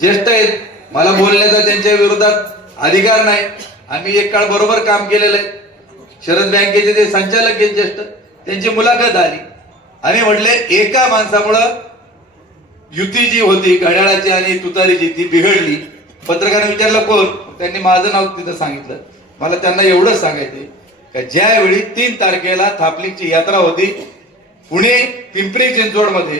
ज्येष्ठ आहेत, मला बोलण्याचा त्यांच्या विरोधात अधिकार नाही. आम्ही एक काळ बरोबर काम केलेलं आहे. शरद बँकेचे ते संचालक आहेत ज्येष्ठ, त्यांची मुलाखत आली आणि म्हटले एका माणसामुळं युती जी होती घड्याळाची आणि तुतारीची ती बिघडली. पत्रकारांनी विचारलं कोण, त्यांनी माझं नाव तिथं सांगितलं. मला त्यांना एवढंच सांगायचंय का ज्यावेळी 3 तारखेला थापलिंगची यात्रा होती पुणे पिंपरी चिंचवड मध्ये,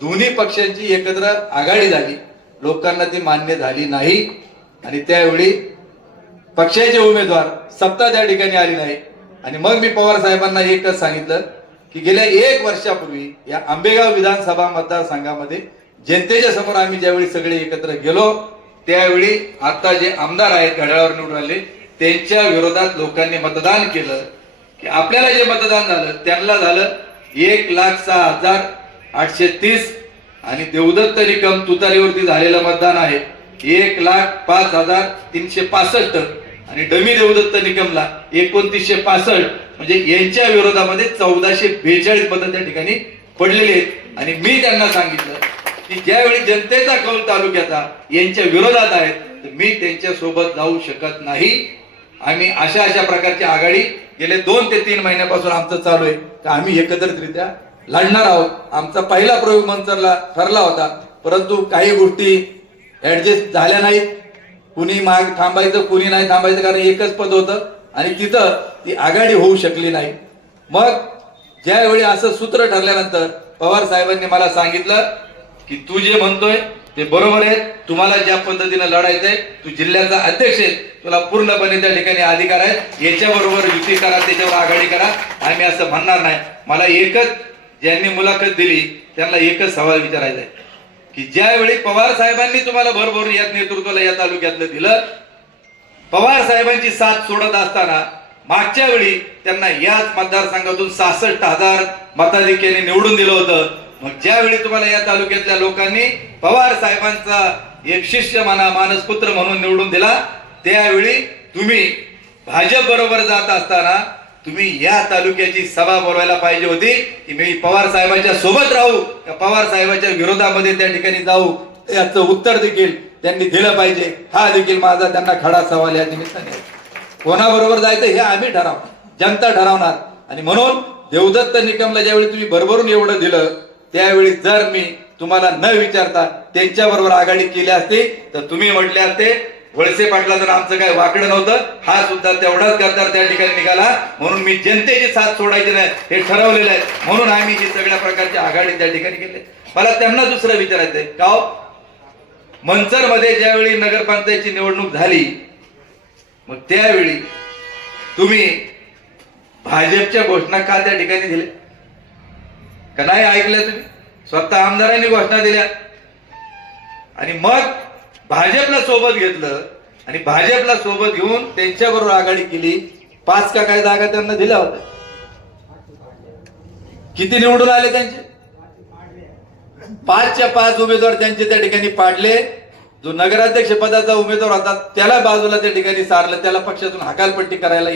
दोन्ही पक्षांची एकत्र आघाडी झाली, लोकांना ती मान्य झाली नाही आणि त्यावेळी पक्षाचे उमेदवार सत्ता त्या ठिकाणी आली नाही. आणि मग मी पवार साहेबांना एकच सांगितलं की गेल्या 1 वर्षापूर्वी या आंबेगाव विधानसभा मतदारसंघामध्ये जनतेच्या समोर आम्ही ज्यावेळी सगळे एकत्र गेलो त्यावेळी आता जे आमदार आहेत घड्याळावर निवडून आले त्यांच्या विरोधात लोकांनी मतदान केलं की आपल्याला जे मतदान झालं त्यांना झालं 1,06,830 आणि देवदत्त निकम तुतारीवरती झालेलं मतदान आहे 1,05,365 आणि डमी देवदत्त निकमला 2,965 म्हणजे यांच्या विरोधामध्ये 1,442 मतं त्या ठिकाणी पडलेली आहेत. आणि मी त्यांना सांगितलं की ज्यावेळी जनतेचा कौल तालुक्याचा यांच्या विरोधात आहे तर मी त्यांच्या सोबत जाऊ शकत नाही. आम्ही अशा प्रकारची आघाडी गेले 2 ते 3 महिन्यापासून आमचं चालू आहे तर आम्ही एकत्रितरित्या लढणार आहोत. आमचा पहिला प्रयोग मंचरला ठरला होता परंतु काही गोष्टी ऍडजस्ट झाल्या नाहीत. कुणी माग थांबायचं कुणी नाही थांबायचं कारण एकच पद होतं आणि तिथं ती आघाडी होऊ शकली नाही. मग ज्यावेळी असं सूत्र ठरल्यानंतर पवार साहेबांनी मला सांगितलं की तू जे म्हणतोय ते बरोबर आहे, तुम्हाला ज्या पद्धतीने लढायचंय तू जिल्ह्याचा अध्यक्ष आहे, तुला पूर्णपणे त्या ठिकाणी अधिकार आहे, याच्याबरोबर युती करा त्याच्यावर आघाडी करा. आम्ही असं म्हणणार नाही. मला एकच ज्यांनी मुलाखत दिली त्यांना एकच सवाल विचारायचा आहे की ज्यावेळी पवार साहेबांनी तुम्हाला भरभरून या नेतृत्वाला या तालुक्यातलं दिलं, पवार साहेबांची साथ सोडत असताना मागच्या वेळी त्यांना याच मतदारसंघातून 66,000 मताधिक्याने निवडून दिलं होतं. मग ज्यावेळी तुम्हाला या तालुक्यातल्या लोकांनी पवार साहेबांचा एक शिष्य मानसपुत्र म्हणून निवडून दिला त्यावेळी तुम्ही भाजप बरोबर जात असताना तुम्ही या तालुक्याची सभा बोलवायला पाहिजे होती की मी पवार साहेबांच्या सोबत राहू का पवार साहेबांच्या विरोधामध्ये त्या ठिकाणी जाऊ, याचं उत्तर देखील त्यांनी दिलं पाहिजे. हा देखील माझा त्यांना खडा सवाल या निमित्ताने. कोणाबरोबर जायचं हे आम्ही ठराव, जनता ठरवणार. आणि म्हणून देवदत्त निकमला ज्यावेळी तुम्ही भरभरून एवढं दिलं त्यावेळी जर मी तुम्हाला न विचारता त्यांच्याबरोबर आघाडी केली असती तर तुम्ही म्हटले असते वळसे पाटला तर आमचं काय वाकडं नव्हतं, हा सुद्धा तेवढाच गद्दार त्या ठिकाणी निघाला. म्हणून मी जनतेची साथ सोडायची नाही हे ठरवलेलं आहे. म्हणून आम्ही ही सगळ्या प्रकारची आघाडी त्या ठिकाणी केली. मला त्यांना दुसरं विचारायचंय का मंचर मध्ये ज्यावेळी नगरपंचायतची निवडणूक झाली मग त्यावेळी तुम्ही भाजपच्या घोषणा का त्या ठिकाणी दिल्या का नाही ऐकल्या? तुम्ही स्वतः आमदारांनी घोषणा दिल्या आणि मग भाजपला सोबत घेतलं आणि भाजपला सोबत घेऊन त्यांच्याबरोबर आघाडी केली. 5 का काय जागा त्यांना दिल्या होत्या. किती निवडून आले त्यांचे? 5च्या 5 उमेदवार त्यांचे त्या ठिकाणी पाडले. जो नगराध्यक्ष पदाचा उमेदवार होता त्याला बाजूला त्या ठिकाणी सारलं, त्याला पक्षातून हकालपट्टी करायला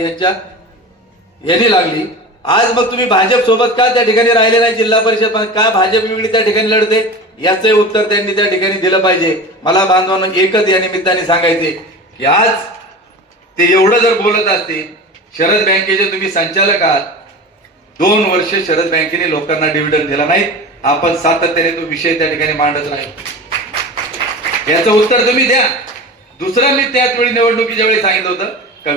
यांनी लागली. आज मग तुम्ही भाजप सोबत का त्या ठिकाणी राहिले नाही? जिल्हा परिषद का भाजप वेगळी त्या ठिकाणी लढते? याचे उत्तर त्यांनी त्या ठिकाणी दिलं पाहिजे. मला बांधवांना एकच या निमित्ताने सांगायचे की आज ते एवढं जर बोलत असते, शरद बँकेचे तुम्ही संचालक आहात, 2 वर्ष शरद बँकेने लोकांना डिव्हिडंड दिला नाही, आपण सातत्याने तो विषय त्या ठिकाणी मांडत नाही, याचं उत्तर तुम्ही द्या. दुसरं मी त्याच वेळी निवडणुकीच्या वेळी सांगितलं होतं का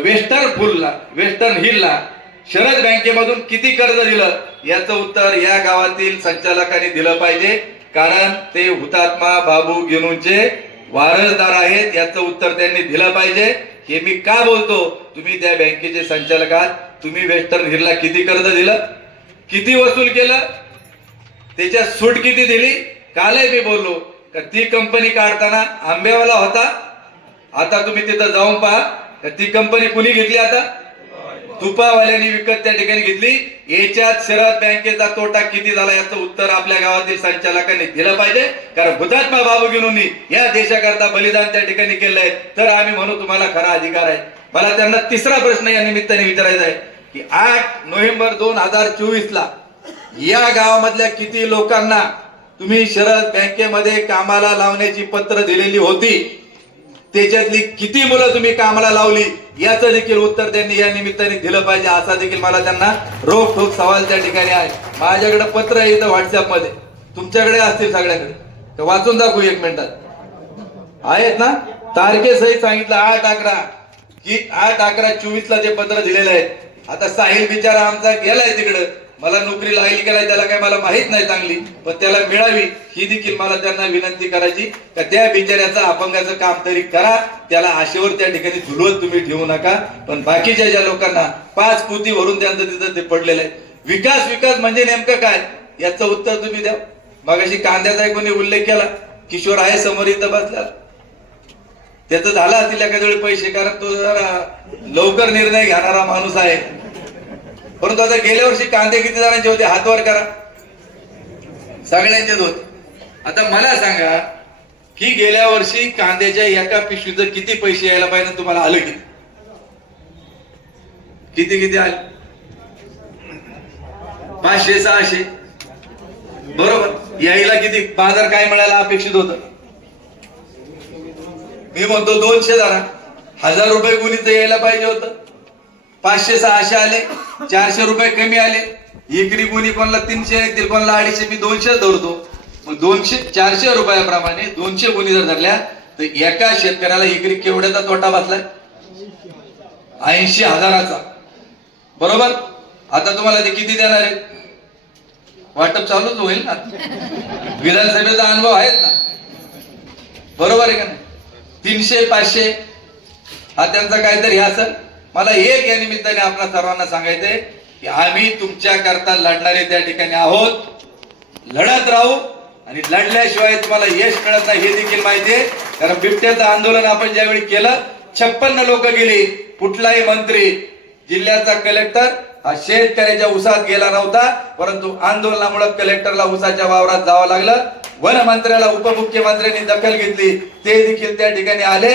वेस्टर्न हिलला शरद बँकेमधून किती कर्ज दिलं याचं उत्तर या गावातील संचालकांनी दिलं पाहिजे, कारण ते हुतात्मा बाबू गेनूंचे वारसदार आहेत. याचं उत्तर त्यांनी दिलं पाहिजे. हे मी का बोलतो? तुम्ही त्या बँकेचे संचालक आहात, तुम्ही वेस्टर्न हिलला किती कर्ज दिलं, किती वसूल केलं, त्याच्या सूट किती दिली? कालही मी बोललो का ती कंपनी काढताना आंबेवाला होता, आता तुम्ही तिथं जाऊन पहा ती कंपनी कुणी घेतली, आता तुपावाल्यांनी विकत त्या ठिकाणी घेतली. याच्यात शरद बँकेचा तोटा किती झाला याचं उत्तर आपल्या गावातील संचालकांनी दिलं पाहिजे, कारण हुतात्मा बाबू गेनूंनी या देशाकरता बलिदान त्या ठिकाणी केलंय, तर आम्ही म्हणू तुम्हाला खरा अधिकार आहे. मला त्यांना तिसरा प्रश्न या निमित्ताने विचारायचा आहे की 8 नोव्हेंबर 2024 ला या गावामधल्या किती लोकांना तुम्ही शरद बँकेमध्ये कामाला लावण्याची पत्र दिलेली होती, त्याच्यातली किती मुलं तुम्ही कामाला लावली याचं देखील उत्तर त्यांनी या निमित्ताने दिलं पाहिजे, असा देखील मला त्यांना रोखठोक सवाल त्या ठिकाणी आहे. माझ्याकडे पत्र आहे इथं व्हॉट्सअप मध्ये, तुमच्याकडे असतील सगळ्याकडे, तर वाचून दाखवू 1 मिनिटात. आहेत ना, तारखेसहित सांगितलं 8/11 की 8/11/24 ते पत्र दिलेलं आहे. आता साहिल बिचारा आमचा गेलाय तिकडं, मला नोकरी लागली गेलाय, त्याला काय मला माहित नाही चांगली, पण त्याला मिळावी ही देखील मला त्यांना विनंती करायची का त्या बिचाऱ्याचं अपंगाचं काम तरी करा, त्याला आशेवर त्या ठिकाणी झुलवत तुम्ही ठेवू नका. पण बाकीच्या ज्या लोकांना 5 पोती भरून त्यांचं तिथं ते पडलेलं आहे. विकास विकास म्हणजे नेमकं काय याचं उत्तर तुम्ही द्या. मगाशी कांद्याचा कोणी उल्लेख केला, किशोर आहे समोर इथं बसला, त्याचं झालं असतील एखाद्या वेळी पैसे, कारण तो जरा लवकर निर्णय घेणारा माणूस आहे. परंतु आता गेल्या वर्षी कांदे किती जणांचे होते, हातवर करा, सगळ्यांचेच होते. आता मला सांगा की गेल्या वर्षी कांद्याच्या एका पिशवीचं किती पैसे यायला पाहिजे, तुम्हाला आलं किती किती आले? 500-600 बरोबर. यायला किती बाजार काय मिळायला अपेक्षित होतं? मी म्हणतो 200 जरा 1000 रुपये गुणीचं यायला पाहिजे होतं. 500-600 आले, 400 रुपये कमी आले. एकरी गुणी कोणाला 300 येतील, कोणाला 250, मी 200 धरतो. मग 400 रुपयाप्रमाणे 200 गुणी जर धरल्या तर एका शेतकऱ्याला एकरी केवढ्याचा तोटा बसलाय? 80,000चा. बरोबर. आता तुम्हाला ते किती देणार आहे? वाटप चालूच होईल ना, विधानसभेचा अनुभव आहेच ना, बरोबर आहे का नाही? 300-500 हा त्यांचा काहीतरी असेल. मला एक या निमित्ताने आपल्या सर्वांना सांगायचंय की आम्ही तुमच्या करता लढणारे त्या ठिकाणी आहोत, लढत राहू, आणि लढल्याशिवाय तुम्हाला यश मिळत नाही हे देखील माहिती आहे. कारण बिबट्याचं आंदोलन आपण ज्यावेळी केलं 56 लोक गेली, कुठलाही मंत्री, जिल्ह्याचा कलेक्टर हा शेतकऱ्याच्या उसात गेला नव्हता, परंतु आंदोलनामुळे कलेक्टरला उसाच्या वावरात जावं लागलं. वन मंत्र्याला उपमुख्यमंत्र्यांनी दखल घेतली, ते देखील त्या ठिकाणी आले,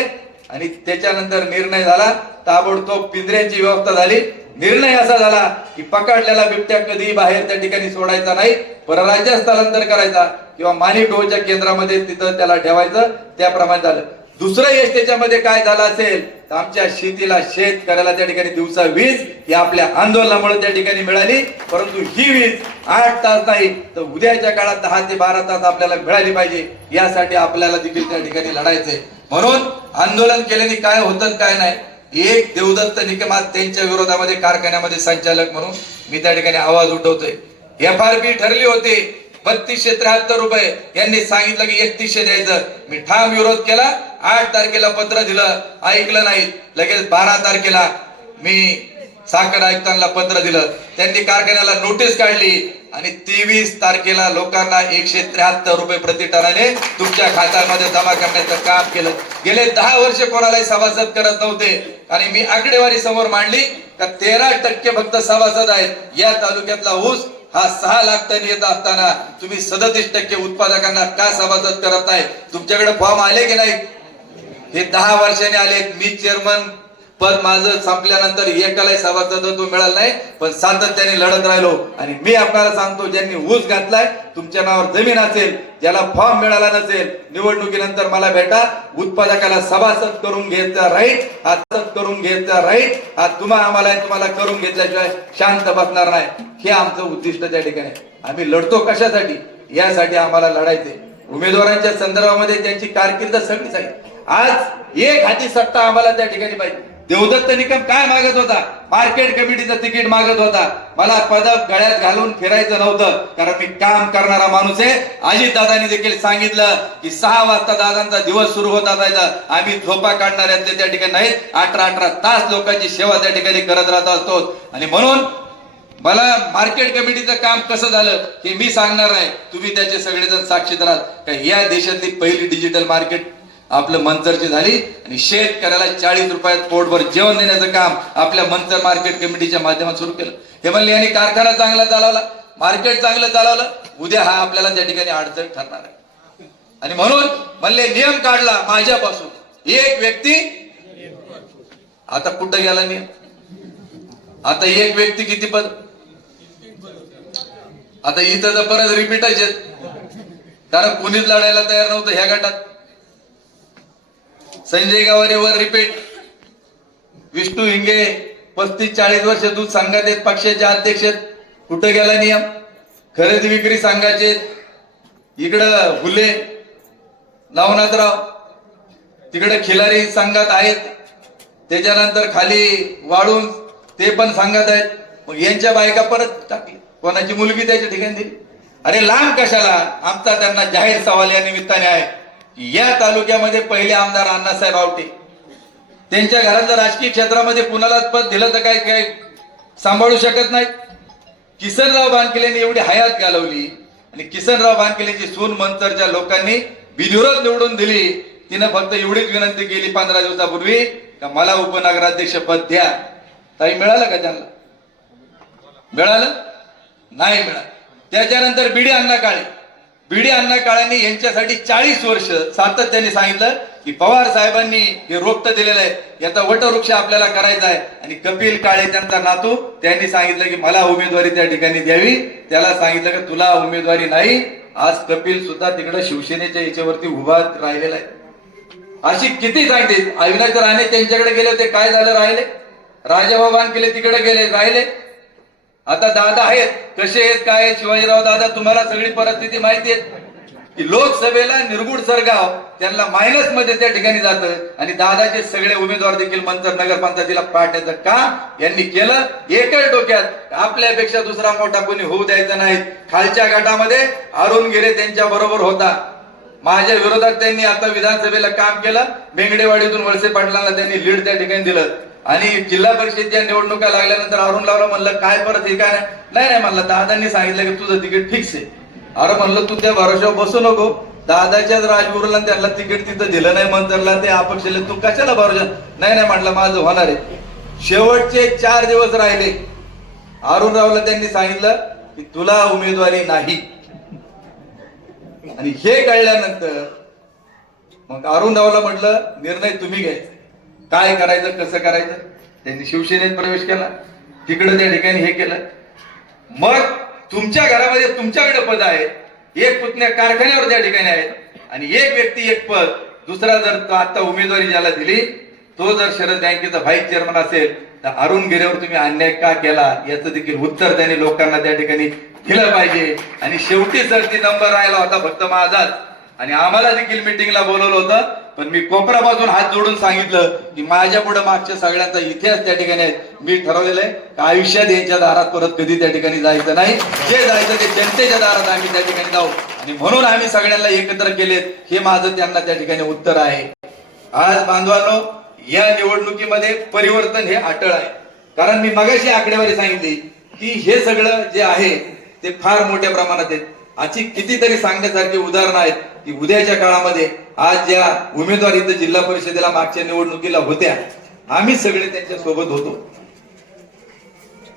आणि त्याच्यानंतर निर्णय झाला, ताबडतोब पिंजऱ्यांची व्यवस्था झाली. निर्णय असा झाला की पकडलेला बिबट्या कधीही बाहेर त्या ठिकाणी सोडायचा नाही, परराज्यात स्थलांतर करायचा किंवा माणिकढोळच्या केंद्रामध्ये तिथं त्याला ठेवायचं, त्याप्रमाणे झालं. दुसरं यश त्याच्यामध्ये काय झालं असेल तर आमच्या शेतीला, शेतकऱ्याला त्या ठिकाणी दिवसा वीज ही आपल्या आंदोलनामुळे त्या ठिकाणी मिळाली. परंतु ही वीज 8 तास नाही तर उद्याच्या काळात 10 ते 12 तास आपल्याला मिळाली पाहिजे, यासाठी आपल्याला देखील त्या ठिकाणी लढायचंय. म्हणून आंदोलन केल्याने काय होतं काय नाही, एक देवदत्त निकमात त्यांच्या विरोधामध्ये कारखान्यामध्ये संचालक म्हणून मी त्या ठिकाणी आवाज उठवतोय. FRP ठरली होती 3273 रुपये, यांनी सांगितलं की 3100 द्यायचं. मी ठाम विरोध केला. 8 तारखेला पत्र दिलं, ऐकलं नाही. लगेच 12 तारखेला मी साखर आयुक्तांना पत्र दिलं, त्यांनी कारखान्याला नोटीस काढली, आणि 23 तारखेला लोकांना 173 रुपये प्रति टनाने तुमच्या खात्यामध्ये जमा करण्याचं काम केलं. गेले 10 वर्ष कोणालाही सभासद करत नव्हते, आणि मी आकडेवारी समोर मांडली का 13% फक्त सभासद आहेत या तालुक्यातला ऊस हा 6 लाख टन येत असताना तुम्ही 37% उत्पादकांना का सभासद करत नाही? तुमच्याकडे फॉर्म आले की नाही? हे 10 वर्षांनी आले. मी चेअरमन पद माझं संपल्यानंतर एकालाही सभासदत्व मिळालं नाही, पण सातत्याने लढत राहिलो. आणि मी आपल्याला सांगतो, ज्यांनी ऊस घातलाय, तुमच्या नावावर जमीन असेल, ज्याला फॉर्म मिळाला नसेल, निवडणुकीनंतर मला भेटा. उत्पादकाला सभासद करून घ्यायचा राईट हा करून घ्यायचा राईट हा तुम्हाला करून घेतल्याशिवाय शांत बसणार नाही. हे आमचं उद्दिष्ट त्या ठिकाणी. आम्ही लढतो कशासाठी? यासाठी आम्हाला लढायचे. उमेदवारांच्या संदर्भामध्ये त्यांची कारकीर्द सगळीच आहे. आज एक हाती सत्ता आम्हाला त्या ठिकाणी पाहिजे. देवदत्त निकम काय मागत होता? मार्केट कमिटीचं तिकीट मागत होता. मला पदक गळ्यात घालून फिरायचं नव्हतं, कारण मी काम करणारा माणूस आहे. अजित दादांनी देखील सांगितलं की 6 वाजता दादांचा दिवस सुरू होत असायचा. आम्ही झोपा काढणाऱ्यातले त्या ठिकाणी नाहीत, 18 तास लोकांची सेवा त्या ठिकाणी करत राहत असतो. आणि म्हणून मला मार्केट कमिटीचं काम कसं झालं हे मी सांगणार आहे, तुम्ही त्याचे सगळेजण साक्षीदार आहात. का या देशातली पहिली डिजिटल मार्केट आपलं मंचरची झाली, आणि शेतकऱ्याला 40 रुपयात पोटभर जेवण देण्याचं काम आपल्या मंचर मार्केट कमिटीच्या माध्यमातून सुरू केलं. हे म्हणले यांनी कारखाना चांगला चालवला, मार्केट चांगलं चालवलं, उद्या हा आपल्याला त्या ठिकाणी अडचण ठरणार आहे. आणि म्हणून म्हणले नियम काढला माझ्यापासून, एक व्यक्ती. आता कुठं गेला नियम? आता एक व्यक्ती किती पद? आता इथं तर परत रिपीटच आहेत. कारण कोणीच लढायला तयार नव्हतं ह्या गटात. संजय गावारीवर रिपीट, विष्णू हिंगे 35-40 वर्ष दूध संघात आहेत, पक्षाचे अध्यक्ष आहेत. कुठं गेला नियम? खरेदी विक्री संघाचे इकडं हुले नवनाथराव, तिकडे खिलारी संघात आहेत, त्याच्यानंतर खाली वाळून ते पण संघात आहेत. मग यांच्या बायका परत टाकली, कोणाची मुलगी त्याच्या ठिकाणी दिली. अरे लांब कशाला? आमचा त्यांना जाहीर सवाल या निमित्ताने आहे की या तालुक्यामध्ये पहिले आमदार अण्णासाहेब आवटे, त्यांच्या घरात राजकीय क्षेत्रामध्ये कुणालाच पद दिलं तर काय काय सांभाळू शकत नाही. किसनराव बानकेलेंनी एवढी हयात घालवली आणि किसनराव बानकेलेंची सून मंतरच्या लोकांनी बिनविरोध निवडून दिली. तिनं फक्त एवढीच विनंती केली 15 दिवसापूर्वी का मला उपनगराध्यक्ष पद द्या. ताई मिळालं का त्यांना? मिळालं नाही मिळालं. त्याच्यानंतर बीडी अण्णा काळेंनी यांच्यासाठी 40 वर्ष सातत्याने सांगितलं की पवार साहेबांनी हे रोपट दिलेलं आहे, याचा वटवृक्ष आपल्याला करायचा आहे. आणि कपिल काळे त्यांचा नातू, त्यांनी सांगितलं की मला उमेदवारी त्या ठिकाणी द्यावी. त्याला सांगितलं की तुला उमेदवारी नाही. आज कपिल सुद्धा तिकडे शिवसेनेच्या याच्यावरती उभा राहिलेला आहे. अशी किती सांगते. अविनाश राणे त्यांच्याकडे गेले होते, काय झालं? राहिले. राजाभाऊ बानकेले तिकडे गेले, राहिले. आता दादा आहेत, कसे आहेत काय आहेत? शिवाजीराव दादा, तुम्हाला सगळी परिस्थिती माहिती आहे की लोकसभेला निरगुड सरगाव त्यांना मायनस मध्ये त्या ठिकाणी जातं आणि दादाचे सगळे उमेदवार देखील मंतर नगरपंचायतीला पाठण्याचं काम यांनी केलं. एकच डोक्यात, आपल्यापेक्षा दुसरा मोठा कोणी होऊ द्यायचा नाही. खालच्या गटामध्ये अरुण गिरे त्यांच्या बरोबर होता. माझ्या विरोधात त्यांनी आता विधानसभेला काम केलं. बेंगडेवाडीतून वळसे पाटलांना त्यांनी लीड त्या ठिकाणी दिलं. आणि जिल्हा परिषदेच्या निवडणुका लागल्यानंतर अरुण लावला, म्हणलं काय परत हे काय नाही म्हणलं, दादांनी सांगितलं की तुझं तिकीट फिक्स आहे. अरे म्हणलं तू त्या भरोशावर बसू नको. दादाच्याच राजगुरूला त्यांना तिकीट तिथं दिलं नाही मंतरला, ते अपक्षले, तू कशाला भरोसा? नाही म्हणलं माझं होणार आहे. शेवटचे 4 दिवस राहिले. अरुण रावला त्यांनी सांगितलं की तुला उमेदवारी नाही. आणि हे कळल्यानंतर मग अरुण रावला म्हटलं निर्णय तुम्ही घ्यायचा, काय करायचं कसं करायचं. त्यांनी शिवसेनेत प्रवेश केला, तिकडे त्या ठिकाणी हे केलं. मग तुमच्या घरामध्ये तुमच्याकडे पद आहे, एक पुतण्या कारखान्यावर त्या ठिकाणी आहे आणि एक व्यक्ती एक पद. दुसरा जर आता उमेदवारी ज्याला दिली तो जर शरद बँकेचा व्हाईस चेअरमन असेल तर अरुण गिरेवर तुम्ही अन्याय का केला याचं देखील उत्तर त्यांनी लोकांना त्या ठिकाणी दिलं पाहिजे. आणि शेवटी सर ती नंबर राहिला होता फक्त माझाच. आणि आम्हाला देखील मिटिंगला बोलवलं होतं, पण मी कोपरापासून हात जोडून सांगितलं की माझ्या पुढे मागच्या सगळ्यांचा इतिहास त्या ठिकाणी आहे. मी ठरवलेलं आहे की आयुष्यात यांच्या दारात परत कधी त्या ठिकाणी जायचं नाही. जे जायचं ते जनतेच्या दारात आम्ही त्या ठिकाणी जाऊ. आणि म्हणून आम्ही सगळ्यांना एकत्र केलेत, हे माझं त्यांना त्या ठिकाणी उत्तर आहे. आज बांधवांनो, या निवडणुकीमध्ये परिवर्तन हे अटळ आहे. कारण मी मगाशी आकडेवारी सांगितली की हे सगळं जे आहे ते फार मोठ्या प्रमाणात आहे. अशी कितीतरी सांगण्यासारखी उदाहरणं आहेत की उद्याच्या काळामध्ये आज ज्या उमेदवार इथं जिल्हा परिषदेला मागच्या निवडणुकीला होत्या, आम्ही सगळे त्यांच्या सोबत होतो.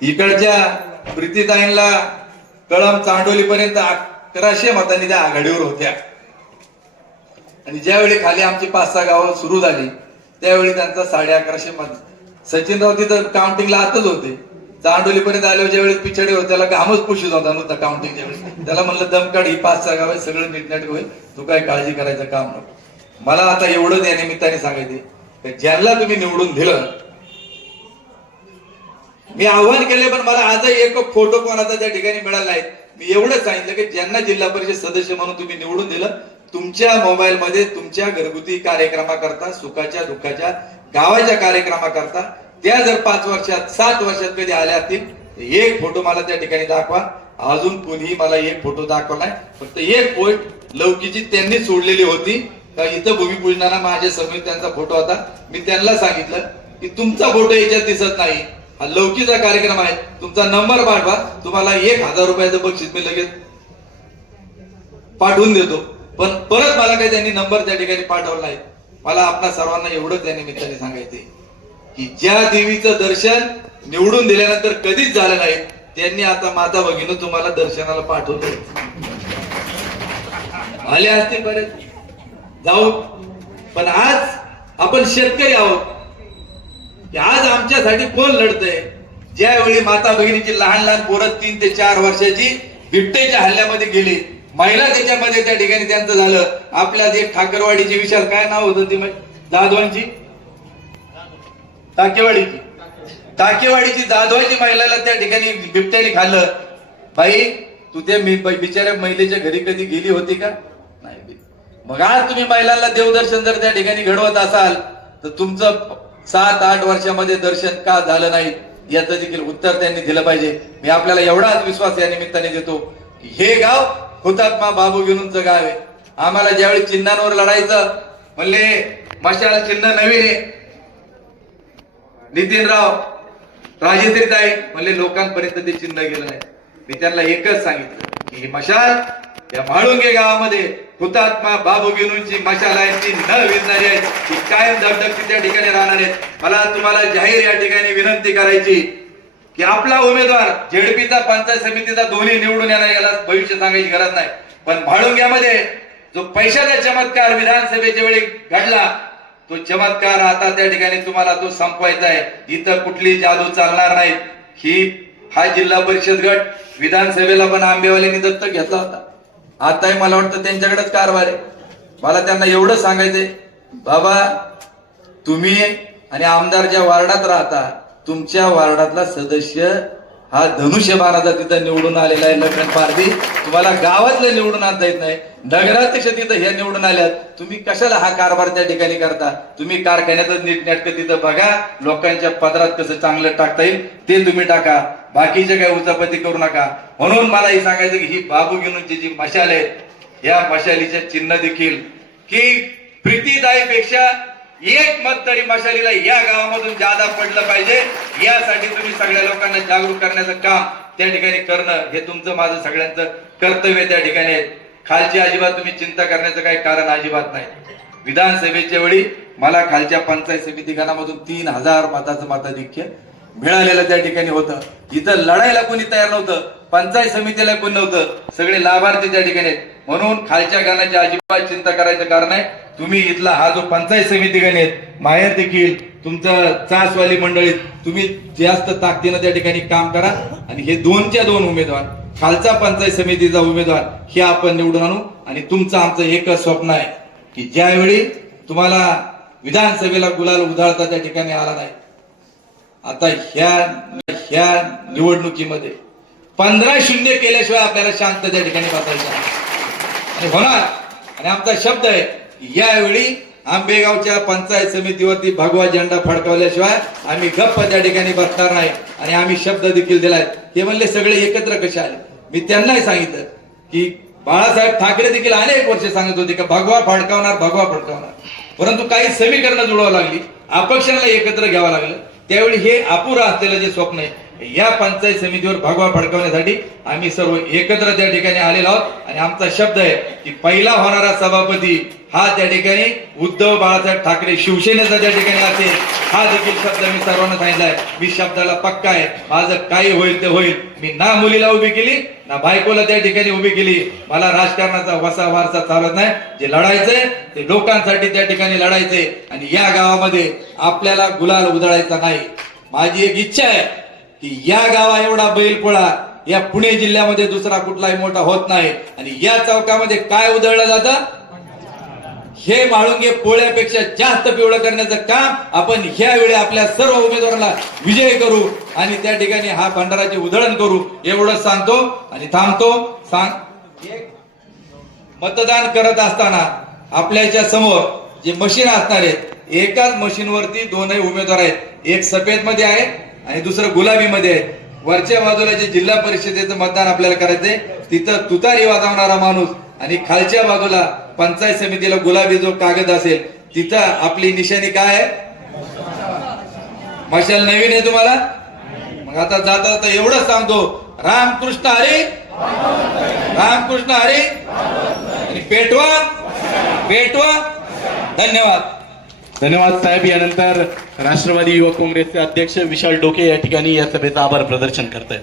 इकडच्या प्रीतीताईंना कळम चांडोलीपर्यंत 1100 मतांनी त्या आघाडीवर होत्या. आणि ज्यावेळी खाली आमची 5-6 गावं सुरू झाली त्यावेळी त्यांचा 1150 मत. सचिनराव तिथं काउंटिंगला आतच होते. चांडोलीपर्यंत आल्यावर ज्यावेळी पिछडे होते त्याला कामच पुशीत होता नव्हता काउंटिंगच्या वेळेस. त्याला म्हणलं दमकाड, ही 5-6 गाव आहे, सगळं नीटनाटक होईल, तू काय काळजी करायचं काम नको. मला आता एवढंच या निमित्ताने सांगायचे की ज्यांना तुम्ही निवडून दिलं, मी आव्हान केले पण मला आजही एक फोटो कोणाचा त्या ठिकाणी मिळाला नाही. मी एवढंच सांगितलं की ज्यांना जिल्हा परिषद सदस्य म्हणून तुम्ही निवडून दिलं, तुमच्या मोबाईल मध्ये तुमच्या घरगुती कार्यक्रमाकरता, सुखाच्या दुःखाच्या गावाच्या कार्यक्रमाकरता त्या जर 5 वर्षात 7 वर्षात कधी आल्या असतील एक फोटो मला त्या ठिकाणी दाखवा. अजून कोणीही मला एक फोटो दाखवलाय. फक्त एक पोस्ट लौकीची त्यांनी सोडलेली होती का इथं भूमिपूजनाला माझ्या समोर त्यांचा फोटो होता. मी त्यांना सांगितलं की तुमचा फोटो याच्यात दिसत नाही, हा लौकीचा कार्यक्रम आहे, तुमचा नंबर पाठवा, तुम्हाला 1000 रुपयाचं बक्षीस मी लगेच पाठवून देतो. पण परत मला काही त्यांनी नंबर त्या ठिकाणी पाठवला नाही. मला आपल्या सर्वांना एवढं त्या निमित्ताने सांगायचंय की ज्या देवीचं दर्शन निवडून दिल्यानंतर कधीच झालं नाही, त्यांनी आता माता भगिनी तुम्हाला दर्शनाला पाठवतो. आले असतील बरेच जाऊ. पण आज आपण शेतकरी आहोत की आज आमच्यासाठी कोण लढतंय. ज्यावेळी माता भगिनीची लहान लहान पोरं 3 ते 4 वर्षाची बिबटेच्या हल्ल्यामध्ये गेली, महिला त्याच्यामध्ये त्या ठिकाणी त्यांचं झालं. आपल्या जे ठाकरवाडीची विशाल काय नाव होतं ती जाधवांची टाकेवाडीची जाधवाची महिलाला त्या ठिकाणी बिबट्याने खाल्लं. बाई तू त्या बिचाऱ्या महिलेच्या घरी कधी गेली होती का? नाही. मग आज तुम्ही महिलांना देवदर्शन जर त्या ठिकाणी घडवत असाल तर तुमचं 7-8 वर्षामध्ये दर्शन का झालं नाही याचं देखील उत्तर त्यांनी दिलं पाहिजे. मी आपल्याला एवढाच विश्वास या निमित्ताने देतो की हे गाव हुतात्मा बाबू गिनूंचं गाव आहे. आम्हाला ज्यावेळी चिन्हांवर लढायचं म्हणले मशाल चिन्ह नवीन आहे, नितीनराव राजेश्रीताई म्हणले लोकांपर्यंत ते चिन्ह गेलं नाही. मी त्यांना एकच सांगितलं की ही मशाल या म्हाळुंगे गावामध्ये हुतात्मा बाबू गिनूंची मशाल आहे, ती न विझणारी आहे, ती कायम धगधगती त्या ठिकाणी राहणार आहे. मला तुम्हाला जाहीर या ठिकाणी विनंती करायची की आपला उमेदवार झेडपीचा पंचायत समितीचा दोन्ही निवडून येणार, याला भविष्य सांगायची गरज नाही. पण म्हाळुंग्यामध्ये जो पैशाचा चमत्कार विधानसभेच्या वेळी घडला तो चमत्कार आता त्या ठिकाणी तुम्हाला तो संपवायचा आहे. इथं कुठली जादू चालणार नाही. हा जिल्हा परिषद गट विधानसभेला पण आंबेवाल्यांनी दत्तक घेतला होता. आताही मला वाटतं त्यांच्याकडेच कारभार आहे. मला त्यांना एवढं सांगायचंय, बाबा तुम्ही आणि आमदार ज्या वार्डात राहता तुमच्या वार्डातला सदस्य हा धनुष्यबाणाचा तिथं निवडून आलेला आहे लखन पारधी. तुम्हाला गावातलं निवडून आणता येत नाही, नगराध्यक्ष तिथं ह्या निवडून आल्यात. तुम्ही कशाला हा कारभार त्या ठिकाणी करता? तुम्ही कारखान्यातच नीटनेटकं तिथं बघा, लोकांच्या पदरात कसं चांगलं टाकता येईल ते तुम्ही टाका, बाकीचे काय उचापती करू नका. म्हणून मला हे सांगायचं की ही बाबू गिनूंची जी मशाल आहे या मशालीचे चिन्ह देखील की प्रीतीदाईपेक्षा एक मत तरी मशालीला या गावामधून जादा पडलं पाहिजे. यासाठी तुम्ही सगळ्या लोकांना जागरूक करण्याचं काम त्या ठिकाणी करणं हे तुमचं माझं सगळ्यांचं कर्तव्य त्या ठिकाणी आहे. खालची अजिबात तुम्ही चिंता करण्याचं काही कारण अजिबात नाही. विधानसभेच्या वेळी मला खालच्या पंचायत समिती गणामधून 3000 मताचं मताधिक्य मिळालेलं त्या ठिकाणी होतं. इथं लढायला कोणी तयार नव्हतं, पंचायत समितीला कोणी नव्हतं, सगळे लाभार्थी त्या ठिकाणी आहेत. म्हणून खालच्या गणाची अजिबात चिंता करायचं कारण आहे. तुम्ही इथला हा जो पंचायत समिती गण आहेत माहेर देखील तुमचं चासवाली मंडळीत तुम्ही जास्त ताकदीनं त्या ठिकाणी काम करा आणि हे 2च्या 2 उमेदवार खालचा पंचायत समितीचा उमेदवार हे आपण निवडून आणू. आणि तुमचं आमचं एकच स्वप्न आहे की ज्यावेळी तुम्हाला विधानसभेला गुलाल उधळता त्या ठिकाणी आला नाही, आता ह्या निवडणुकीमध्ये 15-0 केल्याशिवाय आपल्याला शांत त्या ठिकाणी बसायचं आणि होणार. आणि आमचा शब्द आहे यावेळी आंबेगावच्या पंचायत समितीवरती भगवा झेंडा फडकवल्याशिवाय आम्ही गप्प त्या ठिकाणी बसणार नाही. आणि आम्ही शब्द देखील दिलाय. ते म्हणले सगळे एकत्र कसे आले? मी त्यांनाही सांगितलं की बाळासाहेब ठाकरे देखील अनेक वर्ष सांगत होते की भगवा फडकवणार, परंतु काही समीकरणं जुळवावं लागली, अपक्षांना एकत्र घ्यावं लागलं. त्यावेळी हे अपुरं असलेलं जे स्वप्न आहे या पंचायत समितीवर भगवा फडकवण्यासाठी आम्ही सर्व एकत्र त्या ठिकाणी आलेलो आहोत. आणि आमचा शब्द आहे की पहिला होणारा सभापती हा त्या ठिकाणी उद्धव बाळासाहेब ठाकरे शिवसेनेचा त्या ठिकाणी असेल. हा देखील शब्द मी सर्वांना सांगितलाय. मी शब्दाला पक्का आहे. माझं काही होईल ते होईल. मी ना मुलीला उभी केली ना बायकोला त्या ठिकाणी उभी केली. मला राजकारणाचा वसा वारसा चालत नाही. जे लढायचंय ते लोकांसाठी त्या ठिकाणी लढायचंय आणि या गावामध्ये आपल्याला गुलाल उधळायचा नाही. माझी एक इच्छा आहे की या गावा एवढा बैलपोळा या पुणे जिल्ह्यामध्ये दुसरा कुठलाही मोठा होत नाही. आणि या चौकामध्ये काय उधळलं जातं? हे म्हाळुंगे पोळ्यापेक्षा जास्त पिवळं करण्याचं काम आपण ह्या वेळी आपल्या सर्व उमेदवारांना विजय करू आणि त्या ठिकाणी हा भंडाराची उधळण करू एवढं सांगतो आणि थांबतो. मतदान करत असताना आपल्याच्या समोर जे मशीन असणार आहेत, एकाच मशीनवरती 2 उमेदवार आहेत. एक सफेद मध्ये आहे आणि दुसरं गुलाबी मध्ये आहे. वरच्या बाजूला जे जिल्हा परिषदेचं मतदान आपल्याला करायचंय तिथं तुतारी वाजवणारा माणूस आणि खालच्या बाजूला पंचायत समितीला गुलाबी जो कागद असेल तिथं आपली निशाणी काय आहे? मशाल नवीन आहे तुम्हाला? मग आता जाता जाता एवढंच सांगतो, रामकृष्ण हरी, रामकृष्ण हरी आणि पेटवा. धन्यवाद साहेब. यानंतर राष्ट्रवादी युवक काँग्रेसचे अध्यक्ष विशाल डोके या ठिकाणी या सभेचा आभार प्रदर्शन करतायत.